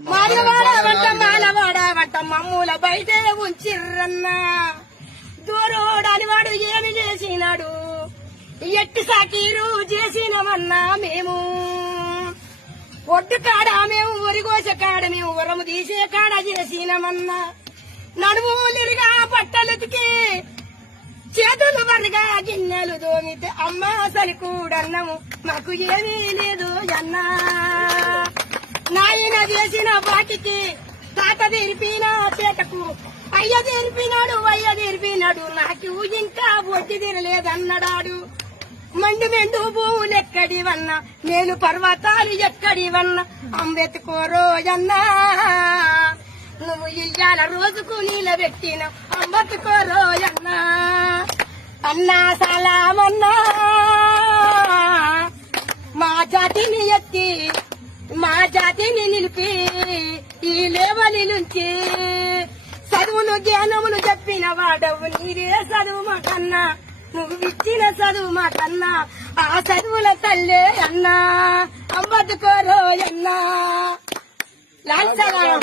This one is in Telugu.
మాలవాడ మాలవాడ మమ్ముల బయట ఉంచిర్రన్నా దూరోడాని వాడు ఏమి చేసినాడు ఎట్టి సాకీరు చేసినమన్నా మేము ఒడ్డు కాడ మేము ఒరిగోస కాడ మేము ఉరము తీసే కాడ చేసినమన్నా నడుములిరిగా బట్టలుతికి చేతులు వరగా గిన్నెలు దోమితే అమ్మా సరికూడన్నము మాకు ఏమీ లేదు అన్నా నాయన చేసిన బాటికి తాత తీర్పిన చేతకు అయ్య తీర్పినాడు నాకు ఇంకా బొట్టి తీరలేదన్నడాడు మెండు భూములెక్కడివన్నా నేను పర్వతాలు ఎక్కడివన్నా అంబెత్తుకోరోజన్నా నువ్వు ఇయ్యాల రోజుకు నీళ్ళ పెట్టిన అంబెత్తుకోరోజన్నా అన్నా సలామన్నా మా జాతిని ఎత్తి మా జాతిని నిలిపి ఈ లేవలి నుంచి చదువును జ్ఞానమును చెప్పిన వాడవు నీరే చదువు మాకన్నా నువ్వు ఇచ్చిన చదువు మాకన్నా ఆ చదువుల తల్లే అన్నా అంబెత్తుకోరోజన్నా లాల్ సలాం